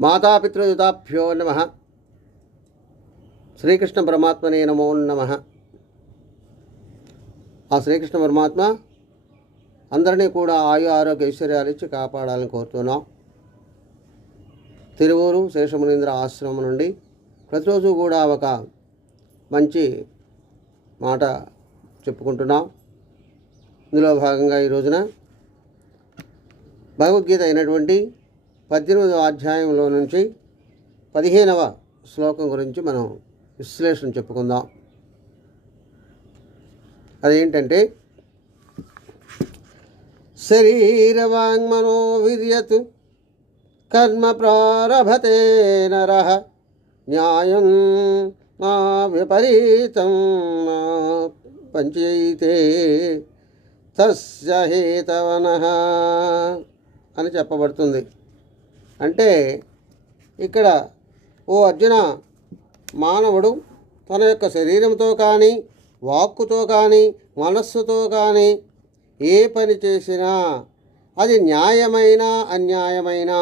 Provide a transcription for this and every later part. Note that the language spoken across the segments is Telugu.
మాతాపితృయుతాభ్యో నమః. శ్రీకృష్ణ పరమాత్మనే నమో నమః. ఆ శ్రీకృష్ణ పరమాత్మ అందరినీ కూడా ఆయు ఆరోగ్య ఐశ్వర్యాలు ఇచ్చి కాపాడాలని కోరుతున్నాం. తిరువూరు శేషమునీంద్ర ఆశ్రమం నుండి ప్రతిరోజు కూడా ఒక మంచి మాట చెప్పుకుంటున్నాం. ఇందులో భాగంగా ఈ రోజున భగవద్గీత అయినటువంటి 18వ అధ్యాయంలో నుంచి 15వ శ్లోకం గురించి మనం విశ్లేషణ చెప్పుకుందాం. అదేంటంటే, శరీరవాంగ్మనో విర్యత్ కర్మ ప్రారభతే నరః న్యాయం మా విపరీతం మా పంచైతే తస్య హేతవనః అని చెప్పబడుతుంది. అంటే ఇక్కడ ఓ అర్జున, మానవుడు తన యొక్క శరీరంతో కానీ, వాక్కుతో కానీ, మనస్సుతో కానీ ఏ పని చేసినా అది న్యాయమైన అన్యాయమైన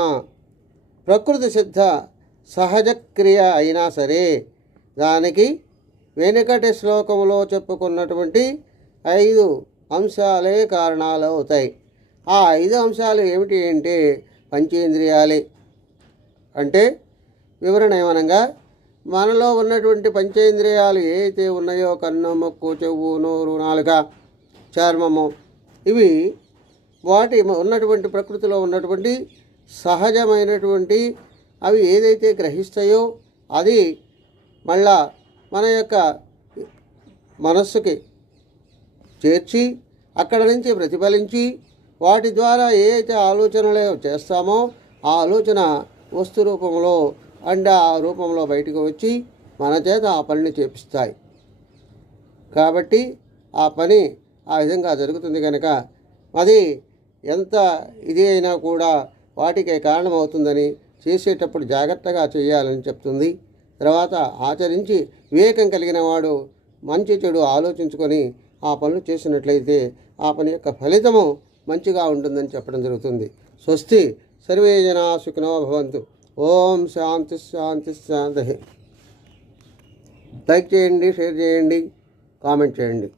ప్రకృతి సిద్ధ సహజ క్రియ అయినా సరే దానికి వెనుకటి శ్లోకంలో చెప్పుకున్నటువంటి 5 అంశాలే కారణాలు అవుతాయి. ఆ 5 అంశాలు ఏమిటి అంటే పంచేంద్రియాలే. అంటే వివరణ ఏమనగా, మనలో ఉన్నటువంటి పంచేంద్రియాలు ఏవైతే ఉన్నాయో కన్ను, ముక్కు, చెవు, నోరు, నాలుక, చర్మము, ఇవి వాటి ఉన్నటువంటి ప్రకృతిలో ఉన్నటువంటి సహజమైనటువంటి అవి ఏదైతే గ్రహిస్తాయో అది మళ్ళా మన యొక్క మనస్సుకి చేర్చి అక్కడ నుంచి ప్రతిఫలించి వాటి ద్వారా ఏ అయితే ఆలోచనలు చేస్తామో ఆ ఆలోచన వస్తు రూపంలో ఆ రూపంలో బయటకు వచ్చి మన చేత ఆ పనిని చేపిస్తాయి. కాబట్టి ఆ పని ఆ విధంగా జరుగుతుంది కనుక అది ఎంత ఇది అయినా కూడా వాటికే కారణమవుతుందని చేసేటప్పుడు జాగ్రత్తగా చేయాలని చెప్తుంది. తర్వాత ఆచరించి వివేకం కలిగిన వాడు మంచి చెడు ఆలోచించుకొని ఆ పనులు చేసినట్లయితే ఆ పని యొక్క ఫలితము మంచిగా ఉంటుందని చెప్పడం జరుగుతుంది. స్వస్తి. సర్వే జనా సుఖినో భవంతు. ఓం శాంతి శాంతి శాంతి. లైక్ చేయండి, షేర్ చేయండి, కామెంట్ చేయండి.